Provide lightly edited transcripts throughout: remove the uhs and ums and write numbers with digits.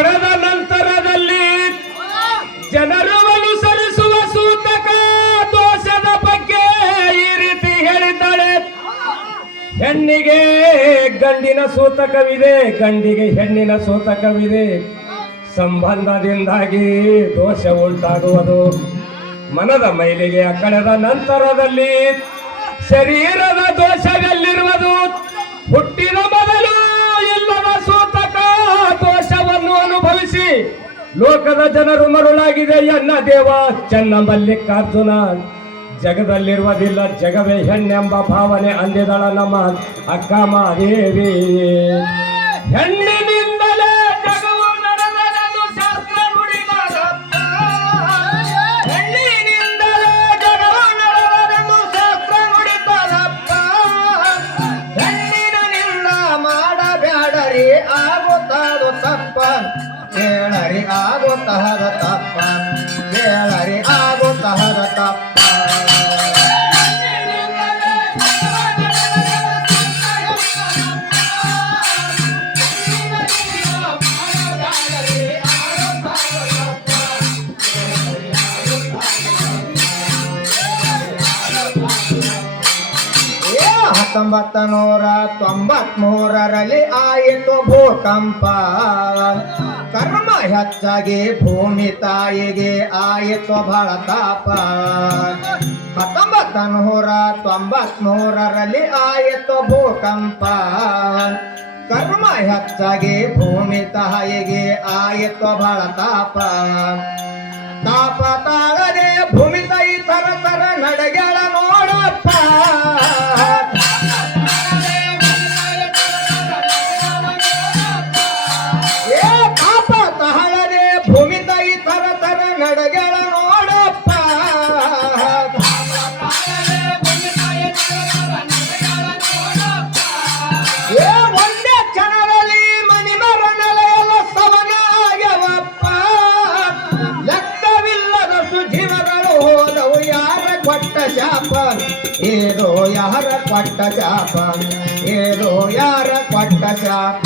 ಪಡೆದ ನಂತರದಲ್ಲಿ ಜನರು ಅನುಸರಿಸುವ ಸೂತಕ ದೋಷದ ಬಗ್ಗೆ ಈ ರೀತಿ ಹೇಳಿದ್ದಾಳೆ. ಹೆಣ್ಣಿಗೆ ಗಂಡಿನ ಸೂತಕವಿದೆ, ಗಂಡಿಗೆ ಹೆಣ್ಣಿನ ಸೂತಕವಿದೆ. ಸಂಬಂಧದಿಂದಾಗಿ ದೋಷ ಉಂಟಾಗುವುದು. ಮನದ ಮೈಲಿಗೆ ಕಳೆದ ನಂತರದಲ್ಲಿ ಶರೀರದ ದೋಷವೆಲ್ಲಿರುವುದು. ಹುಟ್ಟಿದ ಮೊದಲು ಇಲ್ಲದ ಸೂತಕ ದೋಷವನ್ನು ಅನುಭವಿಸಿ ಲೋಕದ ಜನರು ಮರುಳಾಗಿದೆ ಎನ್ನ ದೇವ ಚೆನ್ನ ಮಲ್ಲಿಕಾರ್ಜುನ. ಜಗದಲ್ಲಿರುವುದಿಲ್ಲ ಜಗವೇ ಹೆಣ್ಣೆಂಬ ಭಾವನೆ ಅಂದಿದಳ ನಮ್ಮ ಅಕ್ಕ ಮಾದೇವಿ. ಹೆಣ್ಣಿನಿಂದಲೇ ಜಗವು ನಡೆದದು ಶಾಸ್ತ್ರ ನುಡಿದದಪ್ಪ. ಹೆಣ್ಣಿನಿಂದಲೇ ಜಗವು ನಡೆದದು ಶಾಸ್ತ್ರ ನುಡಿದದಪ್ಪ. ಹೆಣ್ಣಿನಿಂದ ಮಾಡಬ್ಯಾಡರಿ ಆಗುತ್ತಾದು ತಪ್ಪ. ಕೇಳರಿ ಆಗುತ್ತಹದ ತಪ್ಪ. ಕೇಳರಿ ಆಗುತ್ತಹದ ತಪ್ಪ. ಹತ್ತೊಂಬತ್ತು ನೂರ 93ರಲ್ಲಿ ಆಯಿತು ಭೂಕಂಪ. ಕರ್ಮ ಹೆಚ್ಚಾಗಿ ಭೂಮಿ ತಾಯಿಗೆ ಆಯಿತು ಬಹಳ ತಾಪ. 1993ರಲ್ಲಿ ಆಯಿತು ಭೂಕಂಪ. ಕರ್ಮ ಹೆಚ್ಚಾಗಿ ಭೂಮಿ ತಾಯಿಗೆ ಆಯಿತು ಬಹಳ ತಾಪ. ತಾಪ ತಾಳದೆ ಭೂಮಿ ತಾಯಿ ತರ ತರ ನಡಗಳ ನೋಡಪ್ಪ. ಏರೋ ಯಾರ ಕೊಟ್ಟ ಶಾಪ. ಏರೋ ಯಾರ ಕೊಟ್ಟ ಶಾಪ.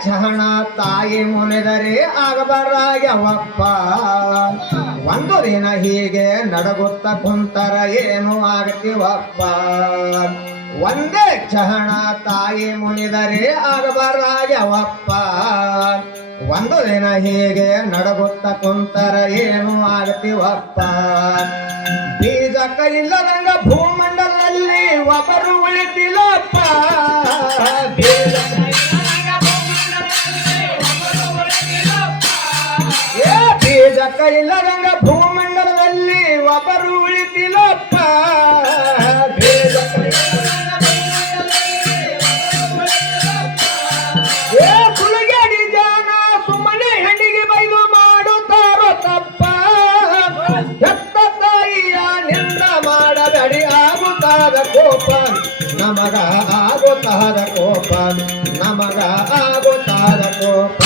ಕ್ಷಣ ತಾಯಿ ಮುನಿದರೆ ಆಗಬಾರಾಗ್ಯವಪ್ಪ. ಒಂದು ದಿನ ಹೀಗೆ ನಡಗುತ್ತ ಕುಂತರ ಏನು ಆಗ್ತೀವಪ್ಪ. ಒಂದೇ ಕ್ಷಣ ತಾಯಿ ಮುನಿದರೆ ಆಗಬಾರಾಗ್ಯವಪ್ಪ. ಒಂದು ದಿನ ಹೀಗೆ ನಡಗುತ್ತ ಕುಂತರ ಏನು ಆಗ್ತೀವಪ್ಪ. ಬೀಜ ಕೈಲ್ಲದಂಗ ಭೂಮಂಡಲದಲ್ಲಿ ಒಬ್ಬರು ಉಳಿತಿಲ್ಲಪ್ಪ. ಬೀಜ ಬೀಜ ಕೈಲ್ಲದಂಗ ಭೂಮಂಡಲದಲ್ಲಿ ಒಬ್ಬರು ಉಳಿತಿಲ್ಲಪ್ಪ. ಸುಳಿಗಡಿ ಜನ ಸುಮ್ಮನೆ ಹೆಣ್ಣಿಗೆ ಬೈದು ಮಾಡುತ್ತಾರೋ ತಪ್ಪ. ಹೆತ್ತ ತಾಯಿಯ ನಿಂದ ಮಾಡಬೇಡಿ ಆಗುತ್ತಾದ ಕೋಪ. ನಮಗ ಆಗುತ್ತಾದ ಕೋಪ. ನಮಗ ಆಗುತ್ತಾದ ಕೋಪ.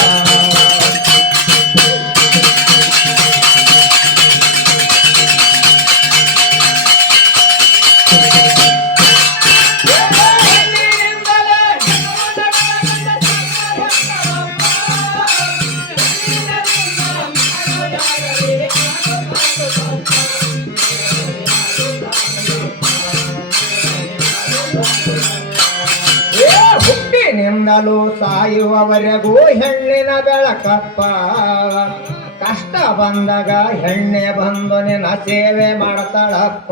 ಹುಟ್ಟಿನಿಂದಲೂ ಸಾಯುವವರೆಗೂ ಹೆಣ್ಣಿನ ಬೆಳಕಪ್ಪ. ಕಷ್ಟ ಬಂದಾಗ ಹೆಣ್ಣೆ ಬಂದು ನಿನ್ನ ಸೇವೆ ಮಾಡ್ತಾಳಪ್ಪ.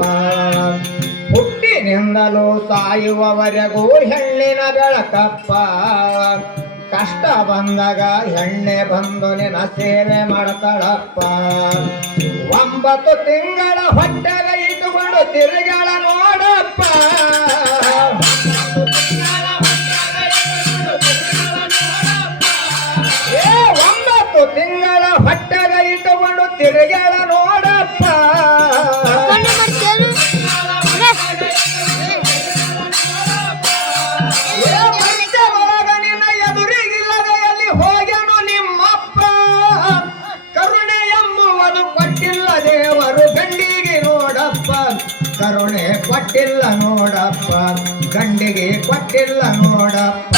ಹುಟ್ಟಿನಿಂದಲೂ ಸಾಯುವವರೆಗೂ ಹೆಣ್ಣಿನ ಬೆಳಕಪ್ಪ. ಕಷ್ಟ ಬಂದಾಗ ಹೆಣ್ಣೆ ಬಂದು ನಿನ್ನ ಸೇವೆ ಮಾಡ್ತಾಳಪ್ಪ. 9 ತಿಂಗಳ ಹೊಟ್ಟೆಗ ಇಟ್ಟುಕೊಂಡು ತಿರುಗಳ ನೋಡಪ್ಪ. 9 ತಿಂಗಳ ಹೊಟ್ಟೆಗ ಇಟ್ಟುಕೊಂಡು ತಿರುಗಳ ನೋಡಪ್ಪ. ಕರುಣೆ ಕೊಟ್ಟಿಲ್ಲ ನೋಡಪ್ಪ ಗಂಡಿಗೆ ಕೊಟ್ಟಿಲ್ಲ ನೋಡಪ್ಪ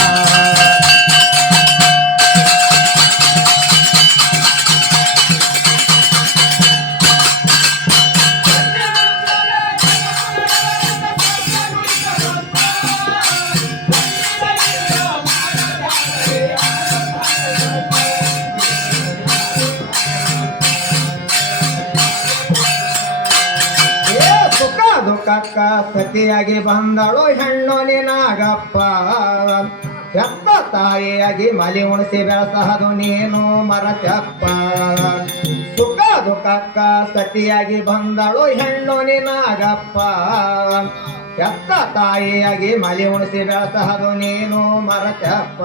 ದುಃಖಕ್ಕ ಸತಿಯಾಗಿ ಬಂದಳು ಹೆಣ್ಣು ನಿನಾಗಪ್ಪ ಎತ್ತ ತಾಯಿಯಾಗಿ ಮಲಿ ಉಣಿಸಿ ಬೆಳೆಸಹದು ನೀನು ಮರಚಪ್ಪ ಸುಖ ದುಃಖಕ್ಕ ಸತಿಯಾಗಿ ಬಂದಳು ಹೆಣ್ಣು ನಿನಾಗಪ್ಪ ಎತ್ತ ತಾಯಿಯಾಗಿ ಮಲಿ ಉಣಿಸಿ ಬೆಳೆಸಹದು ನೀನು ಮರಚಪ್ಪ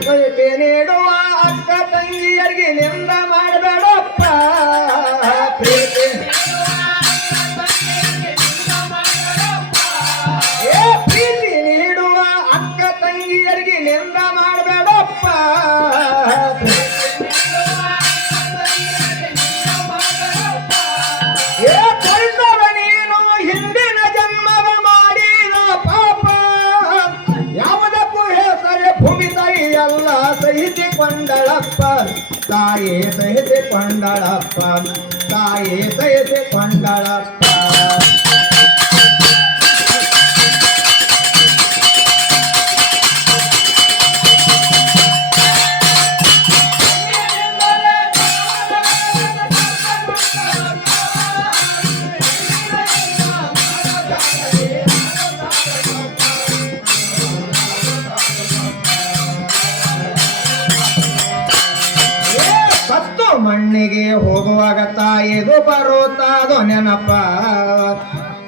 ಪ್ರೀತಿ ನೀಡುವ ಅಕ್ಕ ತಂಗಿಯರಿಗೆ ನಿಂದ ಮಾಡಬೇಡಪ್ಪ ಪ್ರೀತಿ ಪ್ರೀತಿ ನೀಡುವ ಅಕ್ಕ ತಂಗಿಯರಿಗೆ ನಿಂದ ಮಾಡಬೇಡಪ್ಪ ಕೊಡ್ತವ ನೀನು ಹಿಂದಿನ ಜನ್ಮವ ಮಾಡಿದ ಪಾಪ ಯಾವುದಕ್ಕೂ ಹೆಸರೇ ಭೂಮಿ ತಾಯಿ ಎಲ್ಲ ಸಹಿಸಿಕೊಂಡಳಪ್ಪ ತಾಯಿ ಸಹಿಸಿಕೊಂಡಳಪ್ಪ ತಾಯಿ ಸಹಿಸಿಕೊಂಡಳಪ್ಪ ಮಣ್ಣಿಗೆ ಹೋಗುವಾಗ ತಾಯಿದು ಬರುತ್ತಾದೋ ನೆನಪ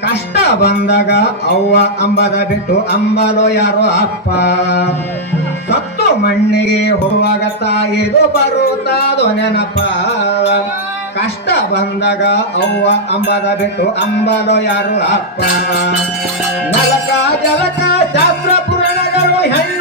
ಕಷ್ಟ ಬಂದಾಗ ಅವ್ವ ಅಂಬದ ಬಿಟ್ಟು ಅಂಬಲು ಯಾರೋ ಅಪ್ಪ ಸತ್ತು ಮಣ್ಣಿಗೆ ಹೋಗುವಾಗ ತಾಯಿದು ಬರುತ್ತಾದೋ ನೆನಪ ಕಷ್ಟ ಬಂದಾಗ ಅವ್ವ ಅಂಬದ ಬಿಟ್ಟು ಅಂಬಲು ಯಾರು ಅಪ್ಪ ನಲಕ ಜಲಕ ಶಾಸ್ತ್ರ ಪುರಾಣಗಳು ಹೆಣ್ಣು